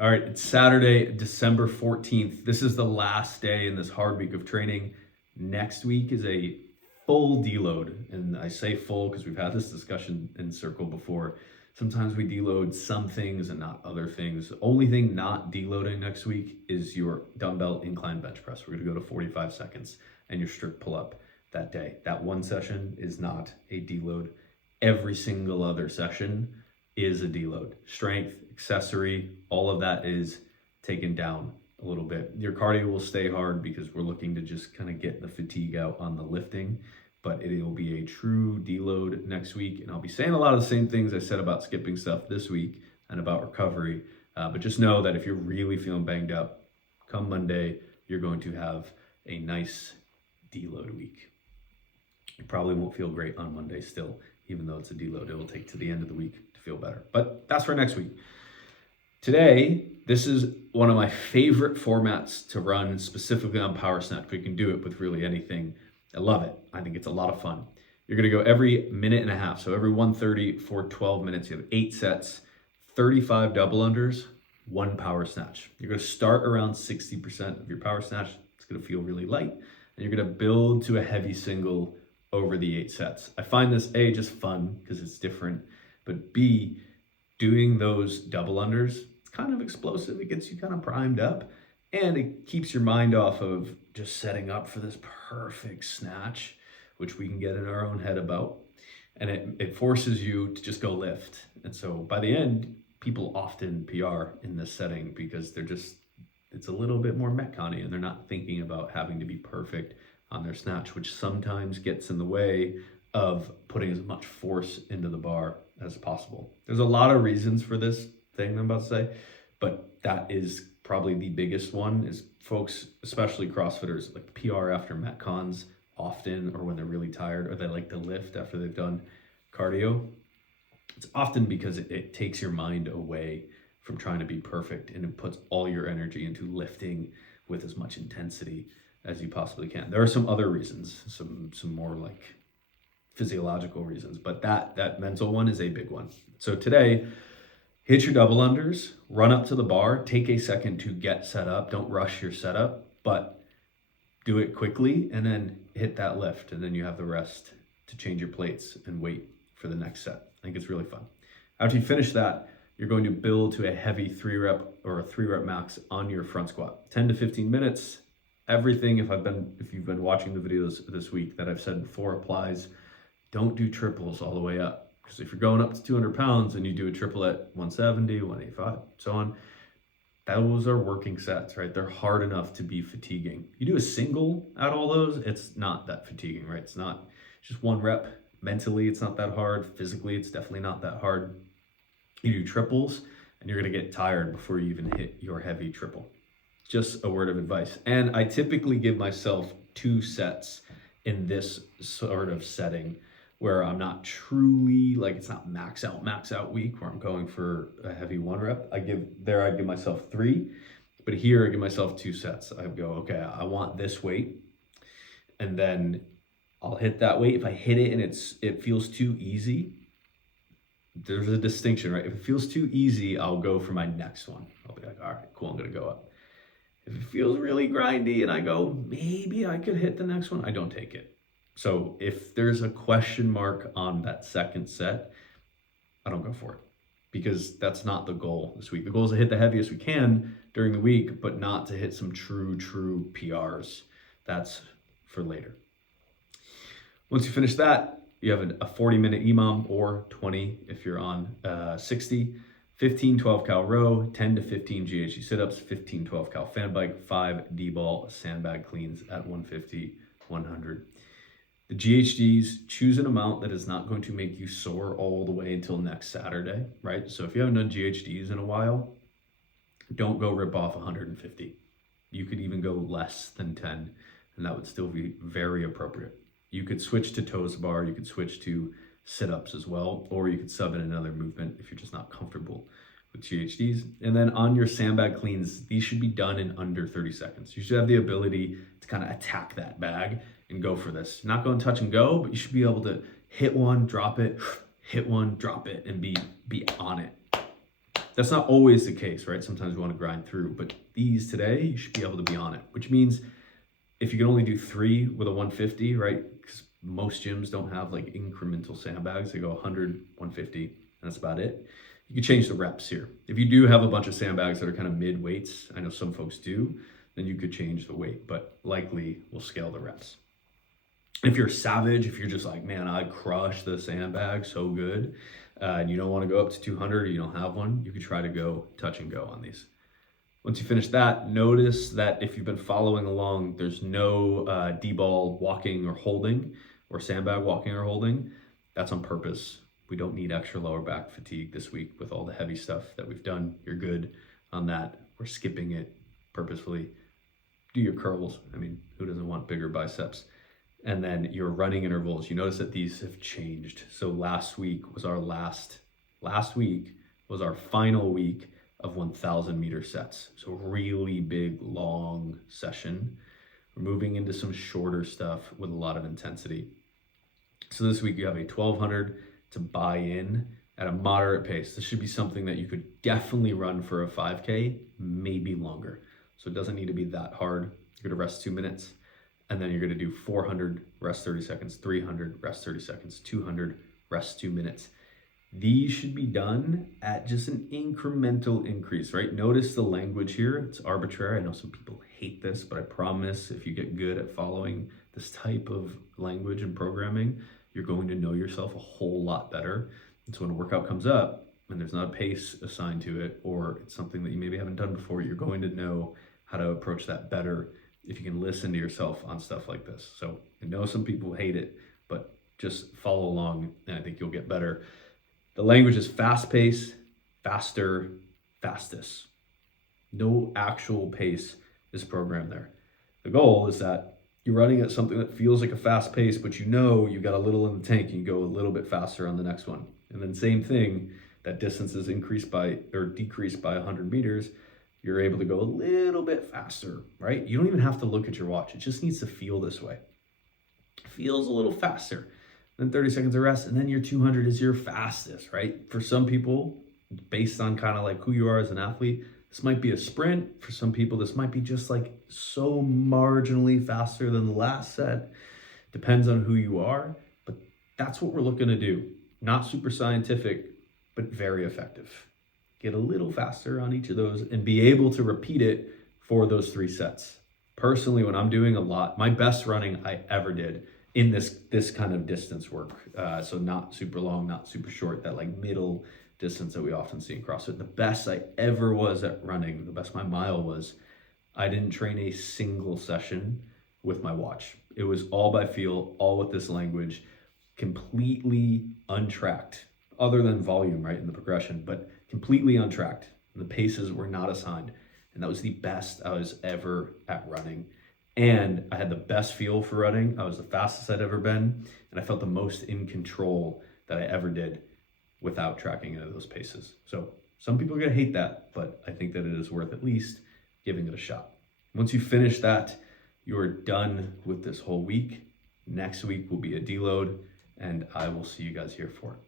All right, it's Saturday, December 14th. This is the last day in this hard week of training. Next week is a full deload. And I say full because we've had this discussion in Circle before. Sometimes we deload some things and not other things. The only thing not deloading next week is your dumbbell incline bench press. We're going to go to 45 seconds and your strict pull-up that day. That one session is not a deload. Every single other session is a deload. Strength, accessory, all of that is taken down a little bit. Your cardio will stay hard because we're looking to just kind of get the fatigue out on the lifting, but it will be a true deload next week. And I'll be saying a lot of the same things I said about skipping stuff this week and about recovery. But just know that if you're really feeling banged up, come Monday, you're going to have a nice deload week. You probably won't feel great on Monday still, even though it's a deload. It will take to the end of the week to feel better. But that's for next week. Today, this is one of my favorite formats to run specifically on power snatch. We can do it with really anything. I love it. I think it's a lot of fun. You're going to go every minute and a half. So every 130 for 12 minutes. You have 8 sets, 35 double unders, 1 power snatch. You're going to start around 60% of your power snatch. It's going to feel really light. And you're going to build to a heavy single over the 8 sets. I find this A, just fun because it's different, but B, doing those double unders, it's kind of explosive. It gets you kind of primed up and it keeps your mind off of just setting up for this perfect snatch, which we can get in our own head about. And it forces you to just go lift. And so by the end, people often PR in this setting because it's a little bit more Metcon-y and they're not thinking about having to be perfect on their snatch, which sometimes gets in the way of putting as much force into the bar as possible. There's a lot of reasons for this thing I'm about to say, but that is probably the biggest one is folks, especially CrossFitters, like PR after Metcons often, or when they're really tired, or they like to lift after they've done cardio. It's often because it takes your mind away from trying to be perfect and it puts all your energy into lifting with as much intensity as you possibly can. There are some other reasons, some more like physiological reasons, but that mental one is a big one. So today, hit your double unders, run up to the bar, take a second to get set up. Don't rush your setup, but do it quickly and then hit that lift. And then you have the rest to change your plates and wait for the next set. I think it's really fun. After you finish that, you're going to build to a heavy 3-rep or a 3-rep max on your front squat. 10 to 15 minutes. Everything, if you've been watching the videos this week that I've said before applies. Don't do triples all the way up. Because if you're going up to 200 pounds and you do a triple at 170, 185, so on, those are working sets, right? They're hard enough to be fatiguing. You do a single at all those, it's not that fatiguing, right? It's just 1 rep. Mentally, it's not that hard. Physically, it's definitely not that hard. You do triples and you're gonna get tired before you even hit your heavy triple. Just a word of advice. And I typically give myself 2 sets in this sort of setting where I'm not truly, like it's not max out week where I'm going for a heavy 1 rep. I give myself 3, but here I give myself 2 sets. I go, okay, I want this weight, and then I'll hit that weight. If I hit it and it feels too easy, there's a distinction, right? If it feels too easy, I'll go for my next one. I'll be like, all right, cool, I'm gonna go up. If it feels really grindy and I go, maybe I could hit the next one, I don't take it. So if there's a question mark on that second set, I don't go for it because that's not the goal this week. The goal is to hit the heaviest we can during the week, but not to hit some true PRs. That's for later. Once you finish that, you have a 40-minute EMOM or 20 if you're on 60, 15 12 cal row, 10 to 15 GHD sit-ups, 15 12 cal fan bike, 5 D-ball sandbag cleans at 150, 100. The GHDs, choose an amount that is not going to make you sore all the way until next Saturday, right? So if you haven't done GHDs in a while, don't go rip off 150. You could even go less than 10, and that would still be very appropriate. You could switch to toes bar, you could switch to sit-ups as well, or you could sub in another movement if you're just not comfortable with GHDs. And then on your sandbag cleans, these should be done in under 30 seconds. You should have the ability to kind of attack that bag and go for this. Not going touch and go, but you should be able to hit one, drop it, hit one, drop it, and be on it. That's not always the case, right? Sometimes we want to grind through, but these today, you should be able to be on it, which means if you can only do 3 with a 150, right? Because most gyms don't have like incremental sandbags. They go 100, 150, and that's about it. You can change the reps here. If you do have a bunch of sandbags that are kind of mid weights, I know some folks do, then you could change the weight, but likely we'll scale the reps. If you're savage, if you're just like, man, I crushed the sandbag so good, and you don't want to go up to 200 or you don't have one, you could try to go touch and go on these. Once you finish that, notice that if you've been following along, there's no D-ball walking or holding or sandbag walking or holding. That's on purpose. We don't need extra lower back fatigue this week with all the heavy stuff that we've done. You're good on that. We're skipping it purposefully. Do your curls. I mean, who doesn't want bigger biceps? And then your running intervals. You notice that these have changed. So last week was our final week of 1,000 meter sets. So really big, long session. We're moving into some shorter stuff with a lot of intensity. So this week you have a 1,200 to buy in at a moderate pace. This should be something that you could definitely run for a 5K, maybe longer. So it doesn't need to be that hard. You're gonna rest 2 minutes, and then you're gonna do 400, rest 30 seconds, 300, rest 30 seconds, 200, rest 2 minutes. These should be done at just an incremental increase, right? Notice the language here. It's arbitrary. I know some people hate this, but I promise if you get good at following this type of language and programming, you're going to know yourself a whole lot better. And so when a workout comes up and there's not a pace assigned to it, or it's something that you maybe haven't done before, you're going to know how to approach that better if you can listen to yourself on stuff like this. So I know some people hate it, but just follow along and I think you'll get better. The language is fast pace, faster, fastest. No actual pace is programmed there. The goal is that you're running at something that feels like a fast pace, but you know you've got a little in the tank, you go a little bit faster on the next one. And then same thing, that distance is increased by or decreased by 100 meters, you're able to go a little bit faster, right? You don't even have to look at your watch. It just needs to feel this way. It feels a little faster. Then 30 seconds of rest, and then your 200 is your fastest, right? For some people, based on kind of like who you are as an athlete, this might be a sprint. For some people, this might be just like so marginally faster than the last set. Depends on who you are, but that's what we're looking to do. Not super scientific, but very effective. Get a little faster on each of those and be able to repeat it for those 3 sets. Personally, when I'm doing a lot, my best running I ever did in this kind of distance work. So not super long, not super short, that like middle distance that we often see in CrossFit. The best I ever was at running, the best my mile was, I didn't train a single session with my watch. It was all by feel, all with this language, completely untracked, other than volume, right, in the progression, but completely untracked. The paces were not assigned. And that was the best I was ever at running. And I had the best feel for running. I was the fastest I'd ever been. And I felt the most in control that I ever did without tracking any of those paces. So some people are gonna hate that, but I think that it is worth at least giving it a shot. Once you finish that, you are done with this whole week. Next week will be a deload, and I will see you guys here for it.